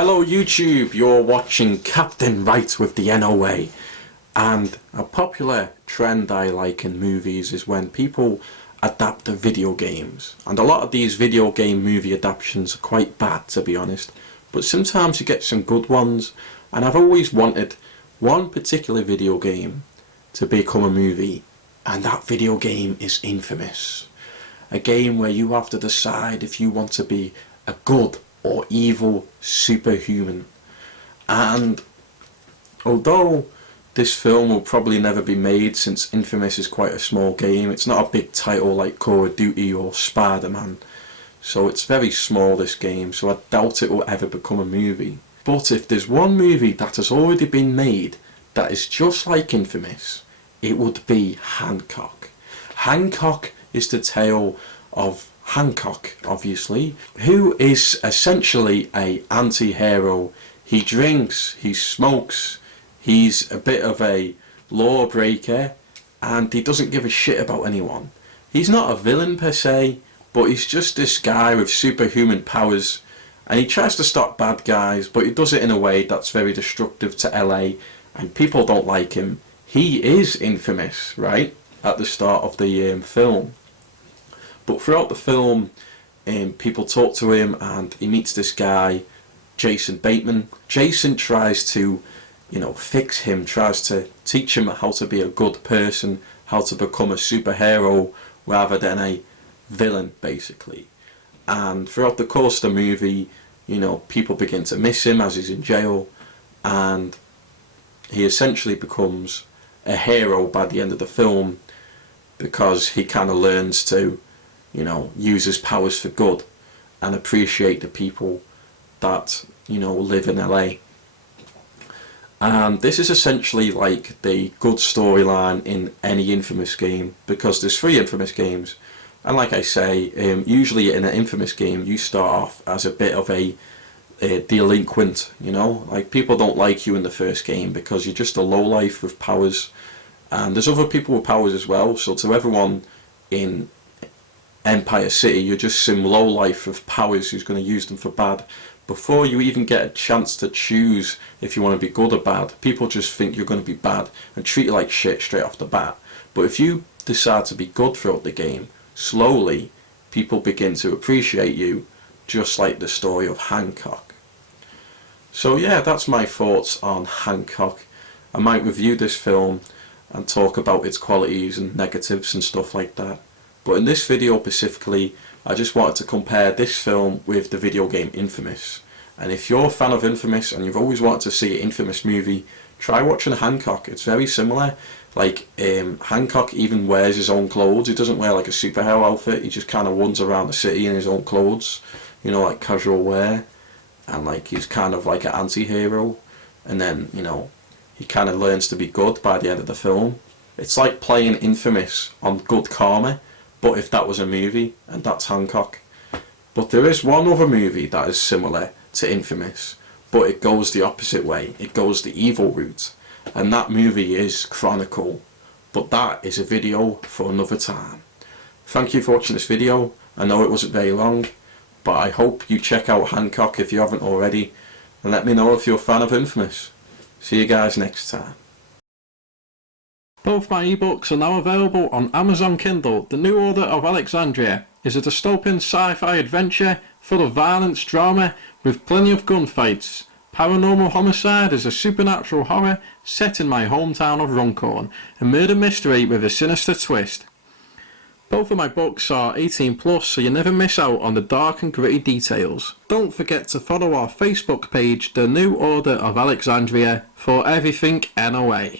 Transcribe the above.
Hello YouTube, you're watching Captain Right with the NOA, and a popular trend I like in movies is when people adapt the video games, and a lot of these video game movie adaptations are quite bad, to be honest, but sometimes you get some good ones, and I've always wanted one particular video game to become a movie, and that video game is Infamous. A game where you have to decide if you want to be a good or evil superhuman. And although this film will probably never be made, since Infamous is quite a small game, it's not a big title like Call of Duty or Spider-Man, so it's very small, this game, so I doubt it will ever become a movie. But if there's one movie that has already been made that is just like Infamous, it would be Hancock. Hancock is the tale of Hancock, obviously, who is essentially a anti-hero. He drinks, he smokes, he's a bit of a lawbreaker, and he doesn't give a shit about anyone. He's not a villain per se, but he's just this guy with superhuman powers, and he tries to stop bad guys, but he does it in a way that's very destructive to LA, and people don't like him. He is infamous, right, at the start of the film. But throughout the film, people talk to him, and he meets this guy, Jason Bateman. Jason tries to, fix him, tries to teach him how to be a good person, how to become a superhero rather than a villain, basically. And throughout the course of the movie, people begin to miss him as he's in jail, and he essentially becomes a hero by the end of the film, because he kind of learns to use his powers for good and appreciate the people that live in LA. And this is essentially like the good storyline in any Infamous game, because there's 3 Infamous games, and like I say, usually in an Infamous game you start off as a bit of a delinquent, like people don't like you in the first game because you're just a lowlife with powers, and there's other people with powers as well, so to everyone in Empire City, you're just some lowlife with powers who's going to use them for bad. Before you even get a chance to choose if you want to be good or bad, people just think you're going to be bad and treat you like shit straight off the bat. But if you decide to be good throughout the game, slowly people begin to appreciate you, just like the story of Hancock. So yeah, that's my thoughts on Hancock. I might review this film and talk about its qualities and negatives and stuff like that. But in this video specifically, I just wanted to compare this film with the video game Infamous. And if you're a fan of Infamous and you've always wanted to see an Infamous movie, try watching Hancock. It's very similar. Like, Hancock even wears his own clothes. He doesn't wear like a superhero outfit. He just kind of runs around the city in his own clothes, like casual wear. And like, he's kind of like an anti-hero. And then, he kind of learns to be good by the end of the film. It's like playing Infamous on Good Karma, but if that was a movie, and that's Hancock. But there is one other movie that is similar to Infamous, but it goes the opposite way. It goes the evil route, and that movie is Chronicle. But that is a video for another time. Thank you for watching this video. I know it wasn't very long, but I hope you check out Hancock if you haven't already, and let me know if you're a fan of Infamous. See you guys next time. Both my ebooks are now available on Amazon Kindle. The New Order of Alexandria is a dystopian sci-fi adventure full of violence, drama, with plenty of gunfights. Paranormal Homicide is a supernatural horror set in my hometown of Runcorn, a murder mystery with a sinister twist. Both of my books are 18+, so you never miss out on the dark and gritty details. Don't forget to follow our Facebook page, The New Order of Alexandria, for everything NOA.